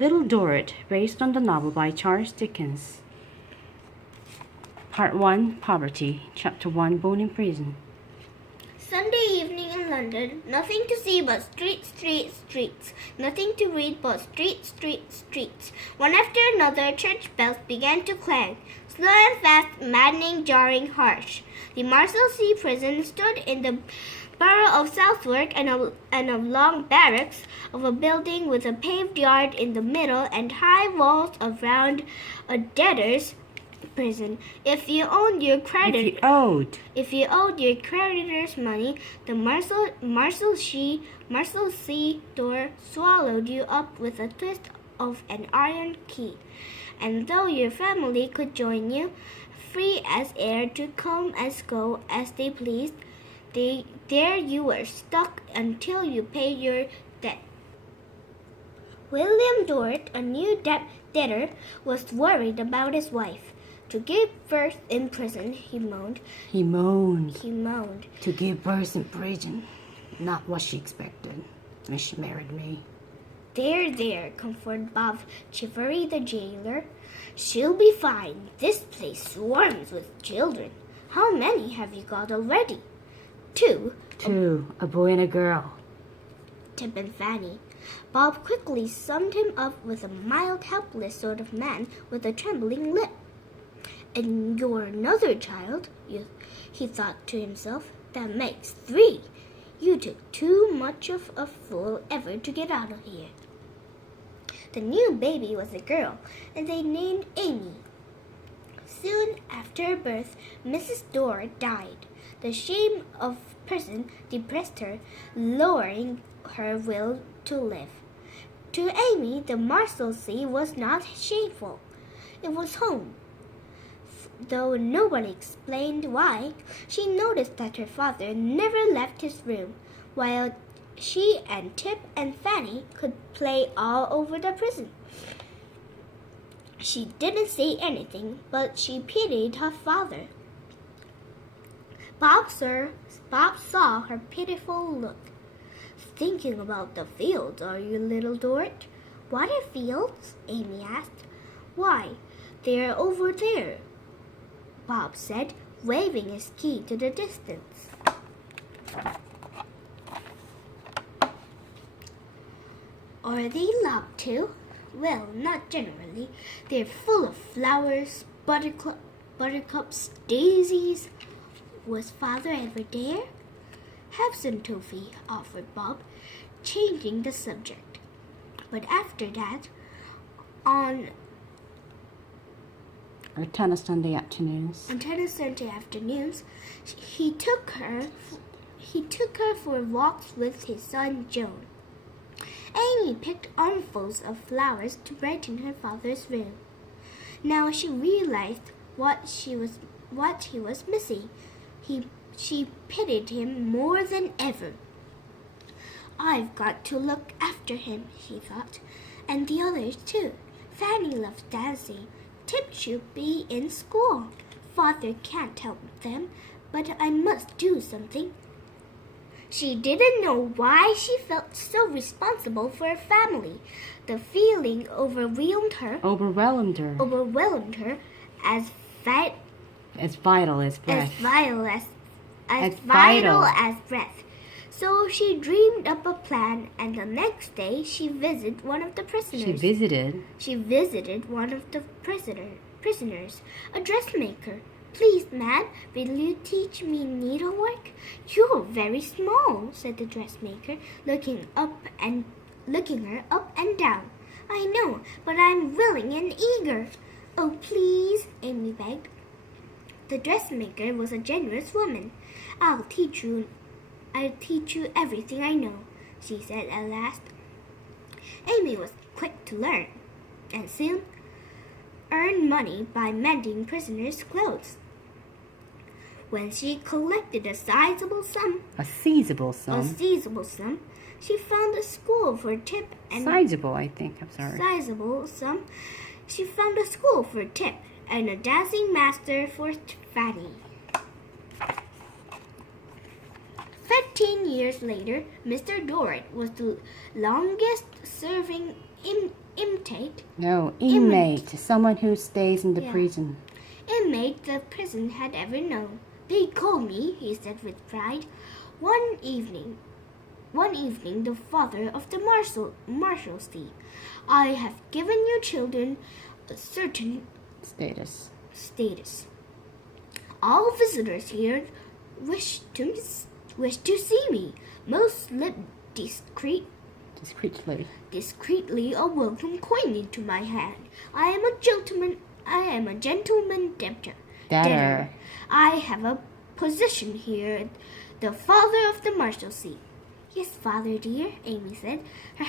Little Dorrit, based on the novel by Charles Dickens. Part 1, Poverty. Chapter 1, Born in Prison. Sunday evening in London, nothing to see but streets, streets, streets. Nothing to read but streets, streets, streets. One after another, church bells began to clang. Slow and fast, maddening, jarring, harsh. The Marshalsea prison stood in the borough of Southwark and a long barracks of a building with a paved yard in the middle and high walls around a debtor's prison. If you owed your creditors money, the Marshalsea door swallowed you up with a twist of an iron key. And though your family could join you, free as air to come and go as they pleased, there you were stuck until you paid your debt. William Dorrit, a new debtor, was worried about his wife. To give birth in prison, he moaned. He moaned. To give birth in prison. Not what she expected when she married me. There, comforted Bob Chivery, the jailer. She'll be fine. This place swarms with children. How many have you got already? Two, a boy and a girl. Tip and Fanny. Bob quickly summed him up with a mild, helpless sort of man with a trembling lip. And you're another child, he thought to himself. That makes 3. You took too much of a fool ever to get out of here. The new baby was a girl, and they named Amy. Soon after her birth, Mrs. Dorrit died. The shame of prison depressed her, lowering her will to live. To Amy, the Marshalsea was not shameful. It was home. Though nobody explained why, she noticed that her father never left his room, while she and Tip and Fanny could play all over the prison. She didn't say anything, but she pitied her father. Bob saw her pitiful look. Thinking about the fields, are you, little Dorrit? What are fields? Amy asked. Why, they're over there, Bob said, waving his key to the distance. Are they locked too? Well, not generally. They're full of flowers, buttercups, daisies. Was father ever there? Have some toffee, offered Bob, changing the subject. But after that, on tennis Sunday afternoons, he took her for walks with his son Joan. Amy picked armfuls of flowers to brighten her father's room. Now she realized what he was missing. She pitied him more than ever. I've got to look after him, she thought, and the others too. Fanny loves dancing. Tip should be in school. Father can't help them, but I must do something. She didn't know why she felt so responsible for her family. The feeling overwhelmed her as vital as breath. So she dreamed up a plan, and the next day she visited one of the prisoners. She visited one of the prisoners, a dressmaker. Please, ma'am, will you teach me needlework? You're very small, said the dressmaker, looking her up and down. I know, but I'm willing and eager. Oh, please, Amy begged. The dressmaker was a generous woman. I'll teach you everything I know, she said at last. Amy was quick to learn, and soon earned money by mending prisoners' clothes. When she collected a sizable sum, she found a school for Tip and She found a school for Tip and a dancing master for Fanny. 15 years later, Mr. Dorrit was the longest-serving imitate. No, inmate. Someone who stays in the Yeah. prison. Inmate the prison had ever known. They call me, he said with pride. One evening, the father of the Marshalsea, I have given your children a certain Status. All visitors here wish to see me. Most slip discreetly a welcome coin into my hand. I am a gentleman debtor. I have a position here, the father of the Marshalsea. Yes, father dear, Amy said, her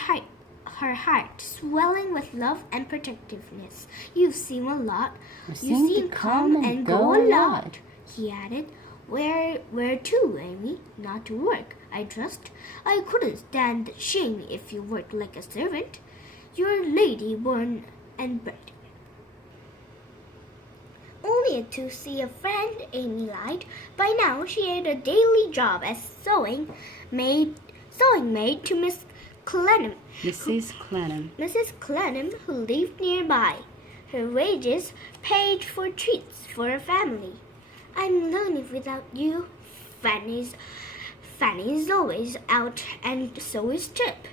heart swelling with love and protectiveness. You've seen a lot. You seem to come and go a lot, he added. Where to, Amy? Not to work, I trust. I couldn't stand the shame if you worked like a servant. You're a lady born and bred. Only to see a friend, Amy lied. By now she had a daily job as sewing maid to Miss Clenham. Mrs. Clenham. Mrs. Clenham, who lived nearby. Her wages paid for treats for her family. I'm lonely without you. Fanny's always out, and so is Chip.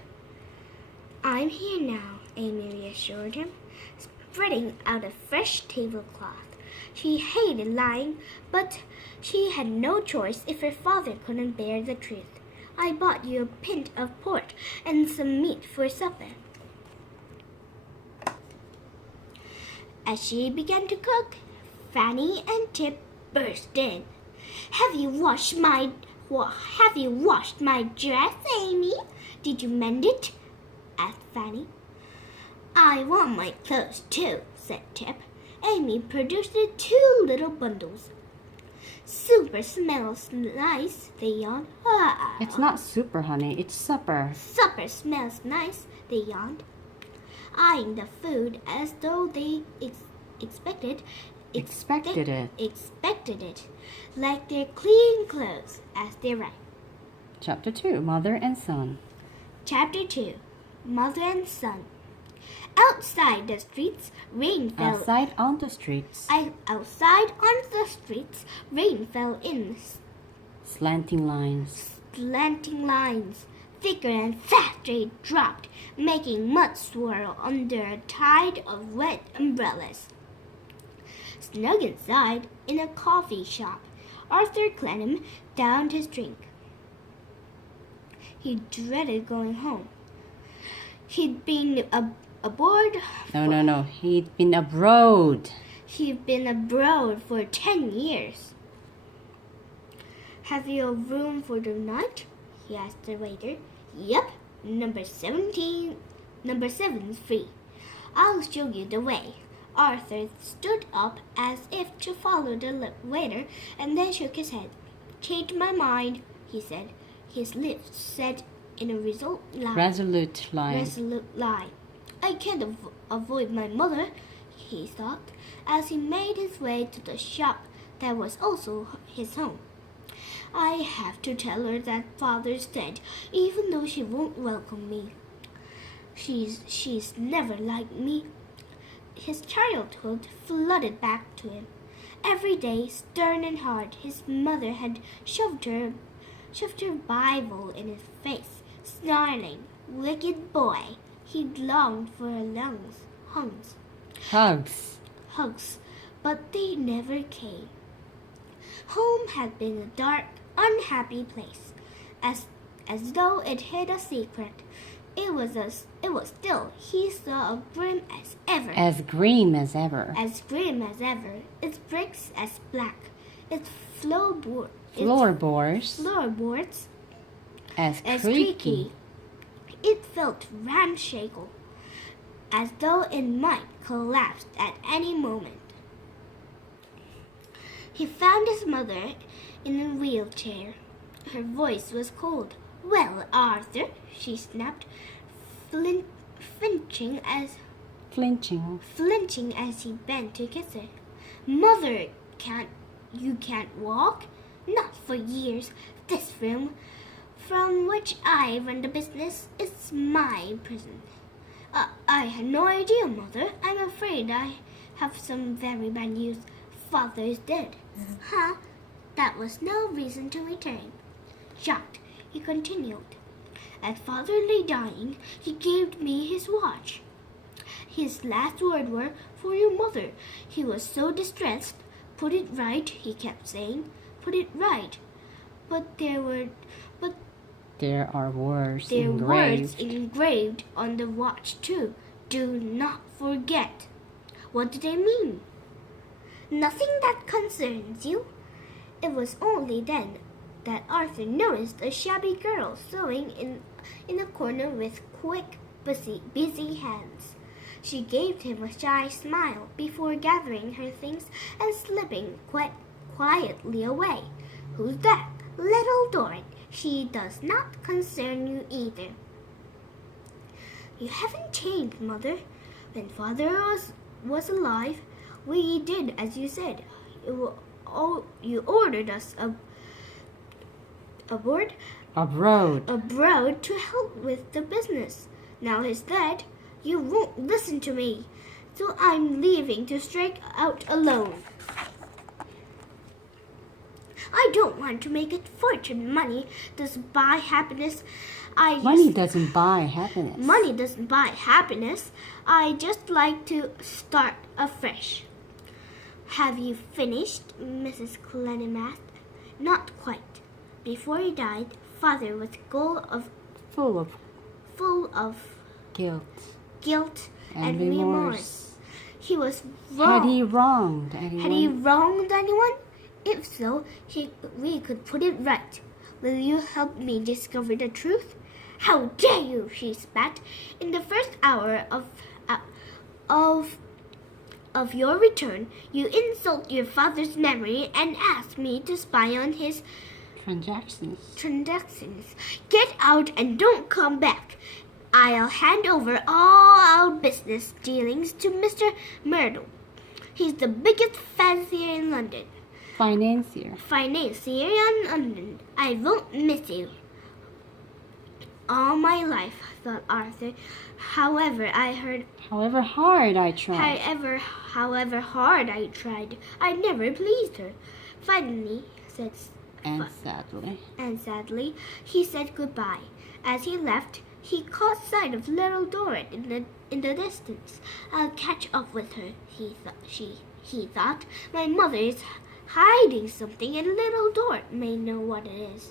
I'm here now, Amy reassured him, spreading out a fresh tablecloth. She hated lying, but she had no choice if her father couldn't bear the truth. I bought you a pint of port and some meat for supper. As she began to cook, Fanny and Chip burst in. Have you washed my dress, Amy? Did you mend it? Asked Fanny. I want my clothes too, said Chip. Amy produced 2 little bundles. Super smells nice, they yawned. It's not super, honey. It's supper. Supper smells nice, they yawned, eyeing the food as though they expected it, like their clean clothes as they ran. Chapter 2, Mother and Son. Chapter 2, Mother and Son. Outside on the streets, rain fell in Slanting lines. Thicker and faster they dropped, making mud swirl under a tide of wet umbrellas. Snug inside, in a coffee shop, Arthur Clenham downed his drink. He dreaded going home. He'd been aboard. No. He'd been abroad. He'd been abroad for 10 years. Have you a room for the night? He asked the waiter. Yep, number 7's free. I'll show you the way. Arthur stood up as if to follow the waiter and then shook his head. Changed my mind, he said, his lips set in a resolute line. I can't avoid my mother, he thought, as he made his way to the shop that was also his home. I have to tell her that father's dead, even though she won't welcome me. She's never liked me. His childhood flooded back to him. Every day, stern and hard, his mother had shoved her Bible in his face, snarling, "Wicked boy." He longed for her hugs, but they never came. Home had been a dark, unhappy place, as though it hid a secret. It was still. He saw grim as ever. As grim as ever. Its bricks as black. Its floorboards as creaky. It felt ramshackle, as though it might collapse at any moment. He found his mother in a wheelchair. Her voice was cold. "Well, Arthur," she snapped, flinching as he bent to kiss her. "Mother, you can't walk? Not for years. This room, from which I run the business, is my prison. I had no idea, Mother. I'm afraid I have some very bad news. Father is dead. Huh? That was no reason to return. Shocked, he continued. As Father lay dying, he gave me his watch. His last words were, "For your mother." He was so distressed. "Put it right," he kept saying. "Put it right." But there are words words engraved on the watch too. "Do not forget." What did they mean? "Nothing that concerns you." It was only then that Arthur noticed a shabby girl sewing in a corner with quick, busy hands. She gave him a shy smile before gathering her things and slipping quietly away. "Who's that?" "Little Dorrit. She does not concern you either." "You haven't changed, Mother. When Father was alive, we did as you said. You ordered us abroad to help with the business. Now he's dead. You won't listen to me, so I'm leaving to strike out alone. I don't want to make a fortune. Money doesn't buy happiness. Money doesn't buy happiness. Money doesn't buy happiness. I just like to start afresh." "Have you finished?" Mrs. Clenham asked. "Not quite. Before he died, Father was full of guilt and remorse. He was wrong. Had he wronged anyone? Had he wronged anyone? If so, we could put it right. Will you help me discover the truth?" "How dare you!" she spat. "In the first hour of your return, you insult your father's memory and ask me to spy on his transactions. Get out and don't come back. I'll hand over all our business dealings to Mr. Myrtle. He's the biggest financier in London. I won't miss you." "All my life," thought Arthur. However hard I tried, I never pleased her. Finally, sadly, he said goodbye. As he left, he caught sight of little Dorrit in the distance. "I'll catch up with her," he thought. "My mother is hiding something, and little Dorrit may know what it is."